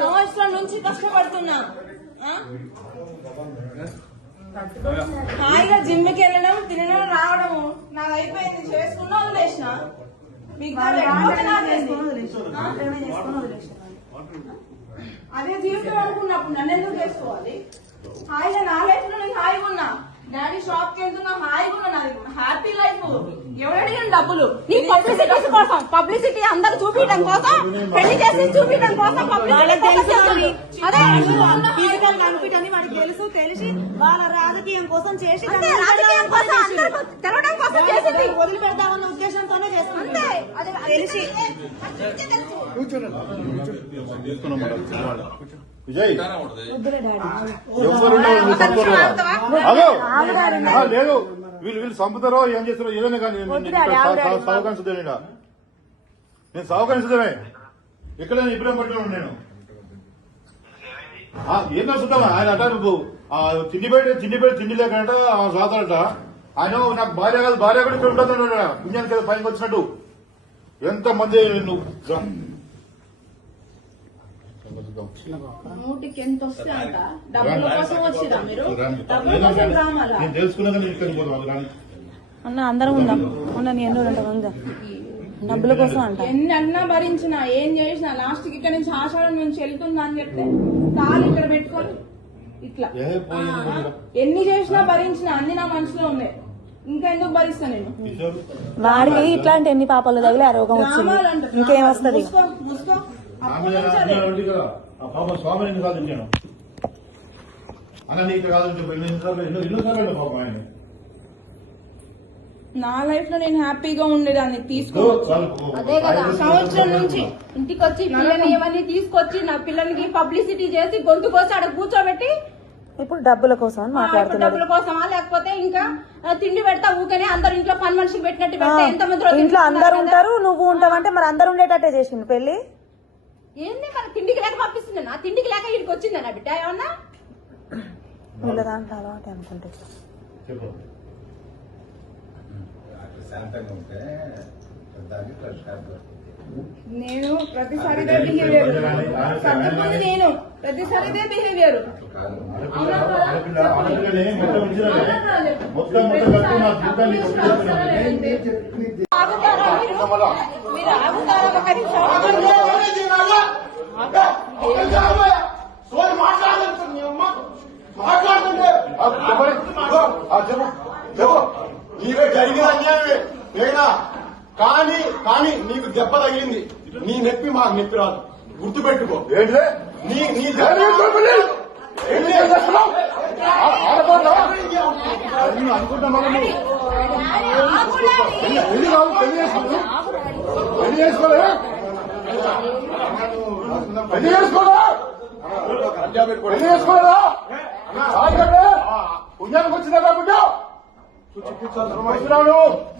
సంవత్సరం నుంచి కష్టపడుతున్నా. హాయిగా జిమ్కి వెళ్ళడం, తినడం, రావడము నాకు అయిపోయింది. చేసుకున్నా వదిలేసిన. మీకు అదే జీవితం అనుకున్నప్పుడు నన్ను ఎందుకు చేసుకోవాలి? హాయిగా నా లైఫ్ లో నేను హాయిగా ఉన్నా. డాడీ షాప్ కి వెళ్తున్నా, హాయిగా ఉన్నా. నాది హ్యాపీ లైఫ్. ఎవరడిగిన డబ్బులు నీ పబ్లిసిటీ కోసం, పబ్లిసిటీ అందరు చూపించడం కోసం, పెళ్లి చేసి చూపించడం కోసం కనిపించని వాడికి తెలుసు. తెలిసి వాళ్ళ రాజకీయం కోసం చేసి రాజకీయం కోసం తెలవడం కోసం చేసింది. వదిలిపెడతామన్న ఉద్దేశంతోనే చేస్తుంది. తెలిసి విజయ్ లేదు, వీళ్ళు చంపుతారో ఏం చేస్తారో ఏదైనా కానీ సహకరించదేనా? నేను సహకరించదమే. ఎక్కడైనా ఇబ్బంది పడుతున్నాను నేను. ఏంటో చూద్దామా? ఆయన అంట నువ్వు తిండి లేకంట సాతాడట. ఆయన నాకు భార్య కాదు, భార్య కూడా ఇక్కడ ఉంటుందా పుణ్యానికి కదా పైకి వచ్చినట్టు. ఎంతమంది నువ్వు నూటికి ఎంత వస్తే అంట డబ్బుల కోసం వచ్చిరా మీరు? డబ్బుల కోసం రామారా? అన్న అందరం ఉందాం. డబ్బుల కోసం అంట. ఎన్ని అన్నా భరించిన, ఏం చేసినా లాస్ట్ కి ఇక్కడ నుంచి ఆషాఢం నుంచి వెళ్తుందా అని చెప్తే తాళి ఇక్కడ పెట్టుకొని ఇట్లా ఎన్ని చేసినా భరించిన, అన్ని నా మనసులో ఉన్నాయి. ఇంకా ఎందుకు భరిస్తా నేను? వాడికి ఇట్లాంటి ఎన్ని పాపాలు తగిలి ఆ రోగం వచ్చింది. ఇంకేం వస్తుంది? స్వామిని సాధించాను అన్న, నీకు కాదు ఎన్నోసార్లు పాపం ఆయన. నా లైఫ్ లో నేను హ్యాపీగా ఉండేదాన్ని. తీసుకోవచ్చు అదే కదా, సంవత్సరం నుంచి ఇంటికి వచ్చి పిల్లని ఏమని తీసుకొచ్చి నా పిల్లలకి పబ్లిసిటీ చేసి గొంతు కోసి అక్కడ కూర్చోబెట్టి ఇప్పుడు డబ్బుల కోసం మాట్లాడుతున్నారు. డబ్బుల కోసమా లేకపోతే ఇంకా తిండి పెడతా ఊకనే అందరు ఇంట్లో పని మనిషికి పెట్టినట్టు పెడతా. ఎంతమంది ఇంట్లో అందరు ఉంటారు, నువ్వు ఉంటావంటే మరి అందరు ఉండేటట్టే చేసిండు పెళ్లి. ఏంది మన తిండికి లేక పంపిస్తుంది? నా తిండికి లేక ఇక్కడికి వచ్చిందా నా బిడ్డ? ఏమన్నా వీళ్ళ దాంట్లో అలవాటు అనుకుంటే నేను ప్రతిసారి బిహేవియర్ సర్దుకుంది. నేను ప్రతిసారి ఇదే బిహేవియర్. మీరు ఆగుతారా? ఒక నిమిషం నీవే జరిగిన అన్యాయమే నేనా కానీ నీకు దెబ్బ తగిలింది. నీ నొప్పి మాకు నొప్పి రాదు, గుర్తుపెట్టుకో. పుణ్యానికి వచ్చిందా బిడ్డ?